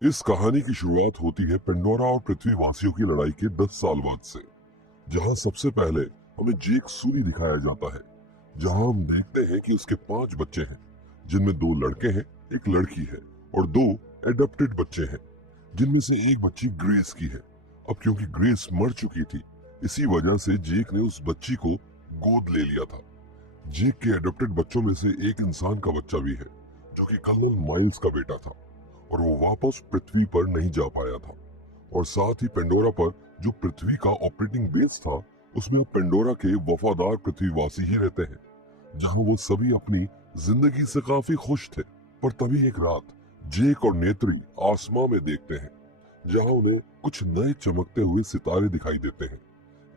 इस कहानी की शुरुआत होती है पेंडोरा और पृथ्वीवासियों की लड़ाई के 10 साल बाद से, जहां सबसे पहले हमें जेक सूली दिखाया जाता है। जहां हम देखते हैं कि उसके 5 बच्चे हैं, जिनमें 2 लड़के हैं, एक लड़की है और 2 एडॉप्टेड बच्चे हैं, जिनमें से एक बच्ची ग्रेस की है। अब क्योंकि ग्रेस मर चुकी थी, इसी वजह से जेक ने उस बच्ची को गोद ले लिया था। जेक के एडॉप्टेड बच्चों में से एक इंसान का बच्चा भी है, जो कि कर्नल माइल्स का बेटा था, और वो वापस पृथ्वी पर नहीं जा पाया था। और साथ ही पेंडोरा पर जो पृथ्वी का ऑपरेटिंग बेस था, उसमें अब पेंडोरा के वफादार पृथ्वीवासी ही रहते हैं, जहां वो सभी अपनी जिंदगी से काफी खुश थे। पर तभी एक रात जेक और नेत्री आसमां में देखते हैं, जहां उन्हें कुछ नए चमकते हुए सितारे दिखाई देते हैं,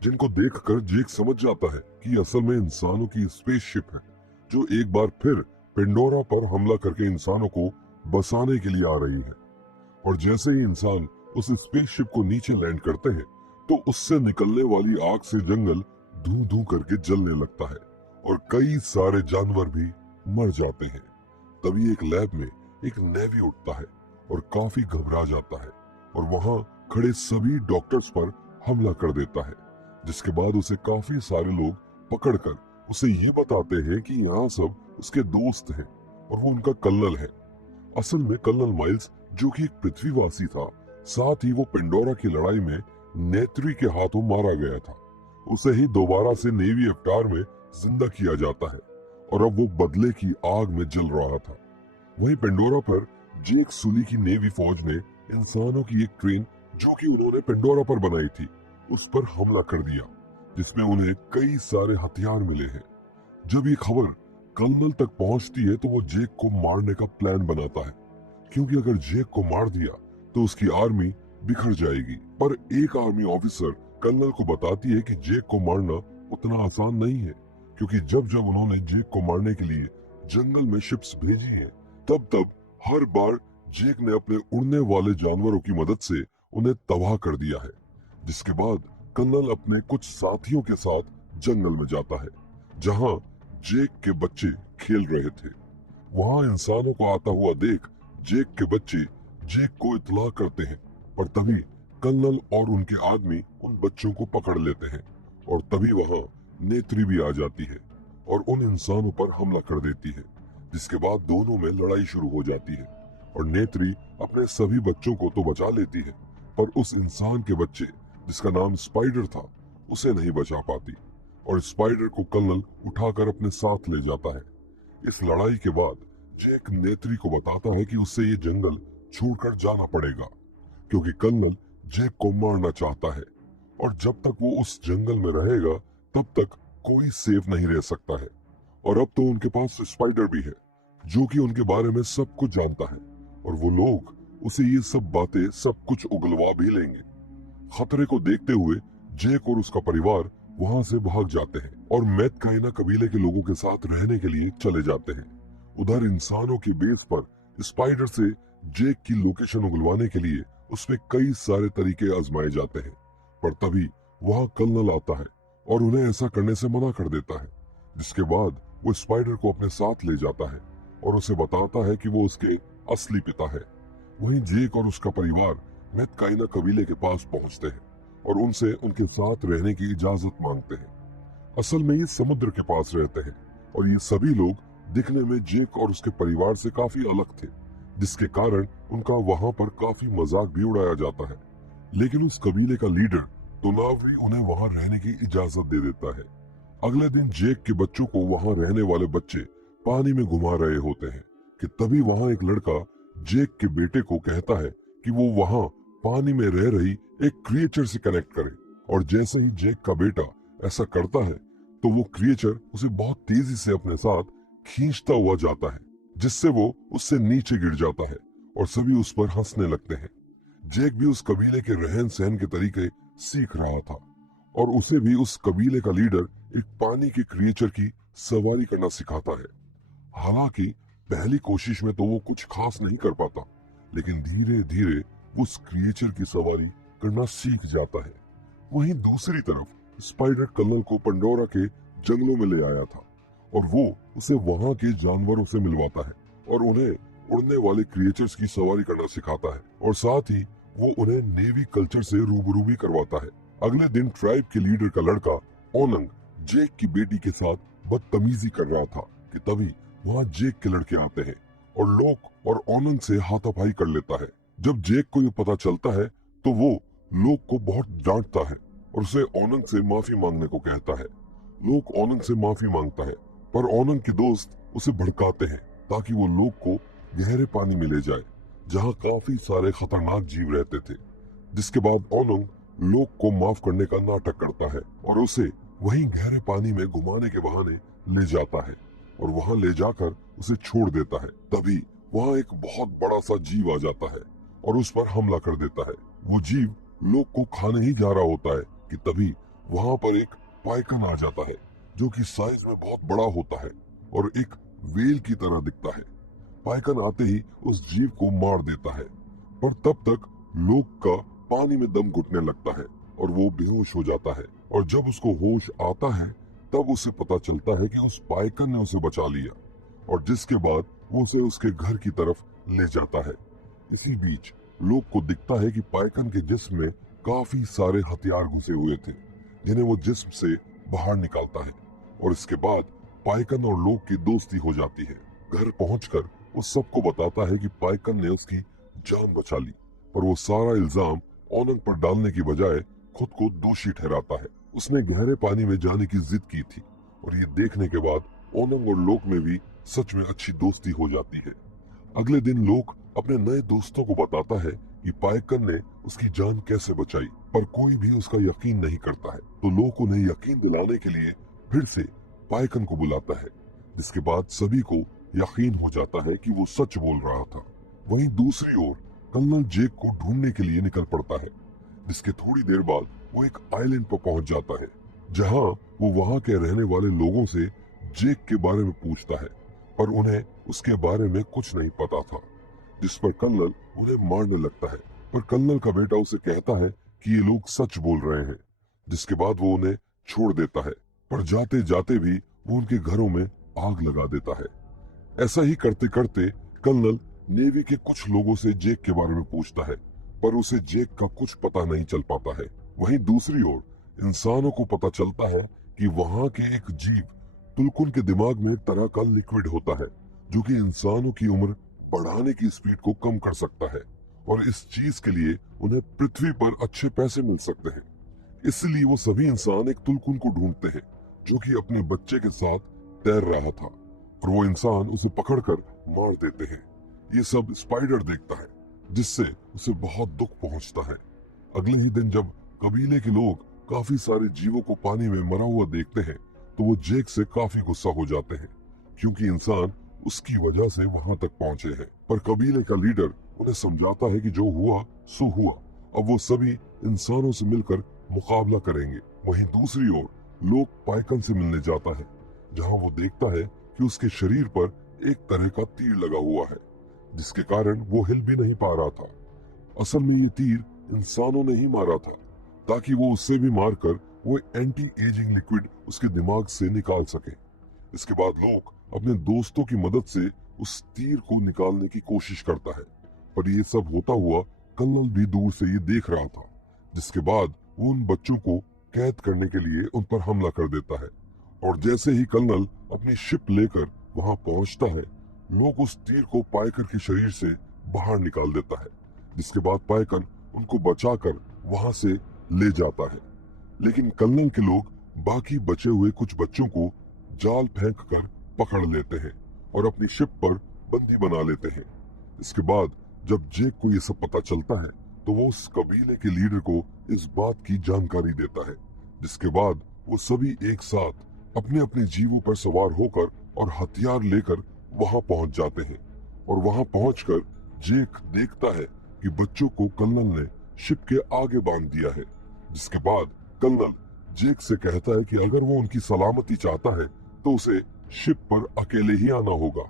जिनको देखकर जेक समझ जाता है कि असल में इंसानों की स्पेसशिप है, जो एक बार फिर पेंडोरा पर हमला करके इंसानों को बसाने के लिए आ रही है। और जैसे ही इंसान उस स्पेसशिप को नीचे लैंड करते हैं, तो उससे निकलने वाली आग से जंगल धू धू करके जलने लगता है और कई सारे जानवर भी मर जाते हैं। तभी एक लैब में एक नेवी उठता है और काफी घबरा जाता है और वहां खड़े सभी डॉक्टर्स पर हमला कर देता है, जिसके बाद उसे काफी सारे लोग पकड़कर उसे ये बताते हैं कि यहाँ सब उसके दोस्त हैं और वो उनका कर्नल है। असल में कर्नल माइल्स, जो कि एक पृथ्वीवासी था, साथ ही वो पेंडोरा की लड़ाई में नेत्री के हाथों मारा गया था। उसे ही दोबारा से नेवी अवतार में जिंदा किया जाता है और अब वो बदले की आग में जल रहा था। वहीं पेंडोरा पर जेक सुली की नेवी फौज ने इंसानों की एक ट्रेन, जो कि उन्होंने पेंडोरा पर बनाई थी, उस पर हमला कर दिया, जिसमें उन्हें कई सारे हथियार मिले हैं। जब ये खबर कर्नल तक पहुंचती है, तो वो जेक को मारने का प्लान बनाता है, क्योंकि अगर जेक को मार दिया तो उसकी आर्मी बिखर जाएगी। पर एक आर्मी ऑफिसर कर्नल को बताती है कि जेक को मारना उतना आसान नहीं है, क्योंकि जब जब उन्होंने जेक को मारने के लिए जंगल में शिप्स भेजी हैं, तब तब हर बार जेक ने अपने उड़ने वाले जानवरों की मदद से उन्हें तबाह कर दिया है। जिसके बाद कर्नल अपने कुछ साथियों के साथ जंगल में जाता है, जहां जेक के बच्चे खेल रहे थे। वहां इंसानों को आता हुआ देख जेक के बच्चे जेक को इत्तला करते हैं, पर तभी कर्नल और उनके आदमी उन बच्चों को पकड़ लेते हैं और तभी वहां नेत्री भी आ जाती है और उन इंसानों पर हमला कर देती है, जिसके बाद दोनों में लड़ाई शुरू हो जाती है। और नेत्री अपने सभी बच्चों को तो बचा लेती है, पर उस इंसान के बच्चे, जिसका नाम स्पाइडर था, उसे नहीं बचा पाती और स्पाइडर को कर्नल उठाकर अपने साथ ले जाता है। इस लड़ाई के बाद जैक नेत्री को बताता है कि उसे ये जंगल छोड़कर जाना पड़ेगा, क्योंकि कर्नल जैक को मारना चाहता है और जब तक वो उस जंगल में रहेगा, तब तक कोई सेफ नहीं रह सकता है। और अब तो उनके पास स्पाइडर भी है, जो कि उनके बारे में सब कुछ जानता है, और वो लोग उसे ये सब बातें सब कुछ उगलवा भी लेंगे। खतरे को देखते हुए जैक और उसका परिवार वहां से भाग जाते हैं और मैथकाइना कबीले के लोगों के साथ रहने के लिए चले जाते हैं। उधर इंसानों की बेस पर स्पाइडर से जेक की लोकेशन उगलवाने के लिए उसमें कई सारे तरीके आजमाए जाते हैं, पर तभी वहां कर्नल आता है और उन्हें ऐसा करने से मना कर देता है। जिसके बाद वो स्पाइडर को अपने साथ ले जाता है और उसे बताता है कि वो उसके असली पिता है। वहीं जेक और उसका परिवार मैथकाइना कबीले के पास पहुंचते हैं और उनसे उनके साथ रहने की इजाजत मांगते हैं। असल में ये समुद्र के पास रहते हैं और ये सभी लोग दिखने में जेक और उसके परिवार से काफी अलग थे, जिसके कारण उनका वहां पर काफी मजाक भी उड़ाया जाता है। लेकिन उस कबीले का लीडर तुनावरी उन्हें वहां रहने की इजाजत दे देता है। अगले दिन जेक के बच्चों को वहां रहने वाले बच्चे पानी में घुमा रहे होते हैं कि तभी वहां एक लड़का जेक के बेटे को कहता है कि वो वहां पानी में रह रही एक क्रिएचर से कनेक्ट करे। और जैसे ही जेक का बेटा ऐसा करता है, तो वो क्रिएचर उसे बहुत तेजी से अपने साथ खींचता हुआ जाता है, जिससे वो उससे नीचे गिर जाता है और सभी उस पर हंसने लगते हैं। जेक भी उस कबीले के रहन सहन के तरीके सीख रहा था और उसे भी उस कबीले का लीडर एक पानी के क्रिएचर की सवारी करना सिखाता है। हालांकि पहली कोशिश में तो वो कुछ खास नहीं कर पाता, लेकिन धीरे धीरे वो उस क्रिएचर की सवारी करना सीख जाता है। वहीं दूसरी तरफ स्पाइडर कर्नल को पंडोरा के जंगलों में ले आया था और वो उसे वहां के जानवरों से मिलवाता है और उन्हें उड़ने वाले क्रिएचर्स की सवारी करना सिखाता है और साथ ही वो उन्हें नेवी कल्चर से रूबरू भी करवाता है। अगले दिन ट्राइब के लीडर का लड़का ओनंग जेक की बेटी के साथ बदतमीजी कर रहा था कि तभी वहाँ जेक के लड़के आते हैं और लोक और ओनंग से हाथापाई कर लेता है। जब जेक को ये पता चलता है तो वो लोक को बहुत डांटता है और उसे ओनंग से माफी मांगने को कहता है। लोक ओनंग से माफी मांगता है पर ओनंग के दोस्त उसे भड़काते हैं ताकि वो लोक को गहरे पानी में ले जाए जहाँ काफी सारे खतरनाक जीव रहते थे। जिसके बाद ओनंग लोक को माफ करने का नाटक करता है और उसे वहीं गहरे पानी में घुमाने के बहाने ले जाता है और वहां ले जाकर उसे छोड़ देता है। तभी वहां एक बहुत बड़ा सा जीव आ जाता है और उस पर हमला कर देता है। वो जीव लोक को खाने ही जा रहा होता है कि तभी वहां पर एक पाइकन आ जाता है जो कि साइज में बहुत बड़ा होता है और एक वेल की तरह दिखता है। पाइकन आते ही उस जीव को मार देता है पर तब तक लोक का पानी में दम घुटने लगता है और वो बेहोश हो जाता है और जब उसको होश आता है तब उसे पता चलता है कि उस पाइकन ने उसे बचा लिया और जिसके बाद वो उसे उसके घर की तरफ ले जाता है। इसी बीच लोक को दिखता है कि पाइकन के जिस्म में काफी सारे हथियार घुसे हुए थे जिन्हें वो जिस्म से बाहर निकालता है और इसके बाद पाइकन और लोक की दोस्ती हो जाती है। घर पहुंचकर वो सबको बताता है कि पाइकन ने उसकी जान बचा ली पर वो सारा इल्जाम ओनंग पर डालने की बजाय खुद को दोषी ठहराता है। उसने गहरे पानी में जाने की जिद की थी और ये देखने के बाद ओनंग और लोक में भी सच में अच्छी दोस्ती हो जाती है। अगले दिन लोक अपने नए दोस्तों को बताता है कि पाइकन ने उसकी जान कैसे बचाई पर कोई भी उसका यकीन नहीं करता है। तो लोक उन्हें यकीन दिलाने के लिए फिर से पाइकन को बुलाता है जिसके बाद सभी को यकीन हो जाता है कि वो सच बोल रहा था। वहीं दूसरी ओर कर्नल जेक को ढूंढने के लिए निकल पड़ता है जिसके थोड़ी देर बाद वो एक आइलैंड पर पहुंच जाता है जहां वो वहां के रहने वाले लोगों से जेक के बारे में पूछता है पर उन्हें उसके बारे में कुछ नहीं पता था। जिस पर कर्नल उन्हें मारने लगता है पर कर्नल का बेटा उसे कहता है कि ये लोग सच बोल रहे हैं। जिसके बाद वो उन्हें छोड़ देता है पर जाते जाते भी वो उनके घरों में आग लगा देता है। ऐसा ही करते करते कर्नल नेवी के कुछ लोगों से जेक के बारे में पूछता है पर उसे जेक का कुछ पता नहीं चल पाता है। वहीं दूसरी ओर इंसानों को पता चलता है कि वहां के एक जीव तुलकुन के दिमाग में एक तरह का लिक्विड होता है जो कि इंसानों की उम्र बढ़ाने की स्पीड को कम कर सकता है और इस चीज के लिए उन्हें पृथ्वी पर अच्छे पैसे मिल सकते हैं। इसलिए वो सभी इंसान एक तुलकुन को ढूंढते हैं जो कि अपने बच्चे के साथ तैर रहा था और वो इंसान उसे पकड़कर मार देते हैं। ये सब स्पाइडर देखता है जिससे उसे बहुत दुख पहुंचता है। अगले ही दिन जब कबीले के लोग काफी सारे जीवों को पानी में मरा हुआ देखते हैं तो वो जेक से काफी गुस्सा हो जाते हैं क्योंकि इंसान उसकी वजह से वहां तक पहुंचे हैं। पर कबीले का लीडर उन्हें समझाता है कि जो हुआ सो हुआ, अब वो सभी इंसानों से मिलकर मुकाबला करेंगे। वहीं दूसरी ओर लोक पाइकन से मिलने जाता है जहां वो देखता है कि उसके शरीर पर एक तरह का तीर लगा हुआ है जिसके कारण वो हिल भी नहीं पा रहा था। असल में ये तीर इंसानों ने ही मारा था ताकि वो उससे भी मारकर वो एंटी एजिंग लिक्विड उसके दिमाग से निकाल सके। इसके बाद लोक अपने दोस्तों की मदद से उस तीर को निकालने की कोशिश करता है पर ये सब होता हुआ कर्नल भी दूर से ये देख रहा था। जिसके बाद वो उन बच्चों को कैद करने के लिए उन पर हमला कर देता है और जैसे ही कर्नल अपनी शिप लेकर वहां पहुंचता है लोग उस तीर को पाइकन के शरीर से बाहर निकाल देता है। जिसके बाद पाइकन उनको बचाकर वहां से ले जाता है लेकिन कर्नल के लोग बाकी बचे हुए कुछ बच्चों को जाल फेंक कर पकड़ लेते हैं और अपनी शिप पर बंदी बना लेते हैं। इसके बाद जब जेक को ये सब पता चलता है तो वो उस कबीले के लीडर को इस बात की जानकारी देता है जिसके बाद वो सभी एक साथ अपने अपने जीवों पर सवार होकर और हथियार लेकर वहां पहुंच जाते हैं और वहां पहुंचकर जेक देखता है कि बच्चों को कर्नल ने शिप के आगे बांध दिया है। जिसके बाद कर्नल जेक से कहता है कि अगर वो उनकी सलामती चाहता है तो उसे शिप पर अकेले ही आना होगा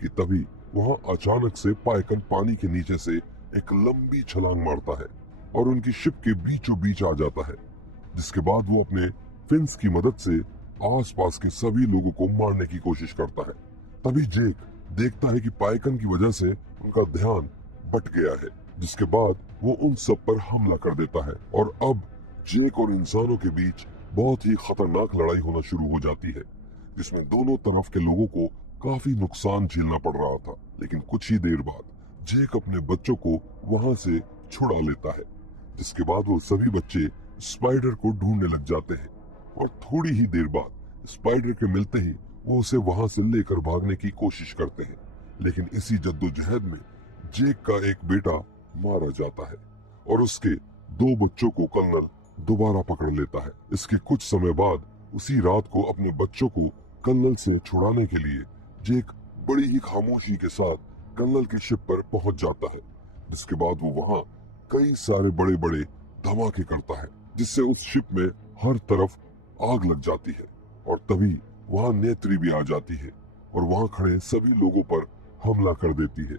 कि तभी वहां अचानक से पाइकन पानी के नीचे से एक लंबी छलांग मारता है और उनकी शिप के बीचों बीच आ जाता है। जिसके बाद वो अपने फिन्स की मदद से आसपास के सभी लोगों को मारने की कोशिश करता है। तभी जेक देखता है कि पाइकन की वजह से उनका ध्यान बट गया है, जिसके बाद वो उन सब पर हमला कर देता है और अब जेक और इंसानों के बीच बहुत ही खतरनाक लड़ाई होना शुरू हो जाती है, जिसमें दोनों तरफ के लोगों को काफी नुकसान झेलना पड़ रहा था। लेकिन कुछ ही देर बाद जेक अपने बच्चों को वहां से छुड़ा लेता है, जिसके बाद वो सभी बच्चे स्पाइडर को ढूंढने लग जाते हैं और थोड़ी ही देर बाद स्पाइडर के मिलते ही वो उसे वहां से लेकर भागने की कोशिश करते हैं। लेकिन इसी जद्दोजहद में जेक का एक बेटा मारा जाता है और उसके दो बच्चों को कर्नल दोबारा पकड़ लेता है। इसके कुछ समय बाद उसी रात को अपने बच्चों को कर्नल से छुड़ाने के लिए जेक बड़ी ही खामोशी के साथ कर्नल के शिप पर पहुंच जाता है, जिसके बाद वो वहां कई सारे बड़े बड़े धमाके करता है, जिससे उस शिप में हर तरफ आग लग जाती है और तभी वहां नेत्री भी आ जाती है और वहां खड़े सभी लोगों पर हमला कर देती है।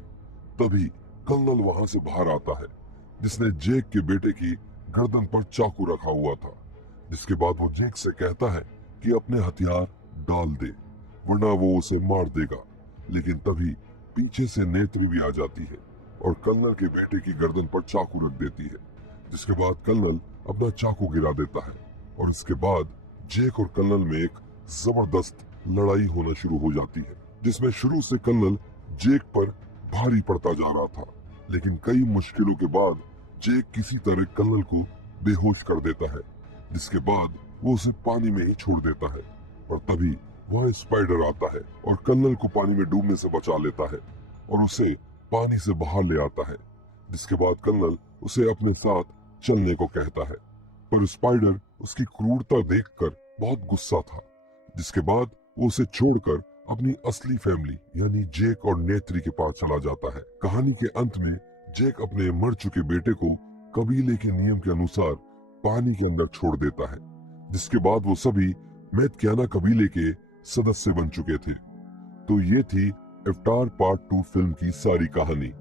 तभी कर्नल वहां से बाहर आता है, जिसने जेक के बेटे की गर्दन पर चाकू रखा हुआ था, जिसके बाद वो जेक से कहता है कि अपने हथियार डाल दे वरना वो उसे मार देगा। लेकिन तभी पीछे से नेत्री भी आ जाती है और कर्नल के बेटे की गर्दन पर चाकू रख देती है, जिसके बाद कर्नल अपना चाकू गिरा देता है और इसके बाद जेक और कर्नल में एक जबरदस्त लड़ाई होना शुरू हो जाती है, जिसमें शुरू से कर्नल जेक पर भारी पड़ता जा रहा था। लेकिन कई मुश्किलों के बाद जेक किसी तरह कर्नल को बेहोश कर देता है, जिसके बाद वो उसे पानी में ही छोड़ देता है और तभी वहां स्पाइडर आता है और कर्नल को पानी में डूबने से बचा लेता है और उसे पानी से बाहर ले आता है, जिसके बाद कर्नल उसे अपने साथ चलने को कहता है। पर स्पाइडर उसकी क्रूरता देखकर बहुत गुस्सा था, जिसके बाद वो उसे छोड़कर अपनी असली फैमिली यानी जेक और नेत्री के पास चला जाता है। कहानी के अंत में जेक अपने मर चुके बेटे को कबीले के नियम के अनुसार पानी के अंदर छोड़ देता है, जिसके बाद वो सभी मैथकियाना कबीले के सदस्य बन चुके थे। तो ये थी अवतार पार्ट 2 फिल्म की सारी कहानी।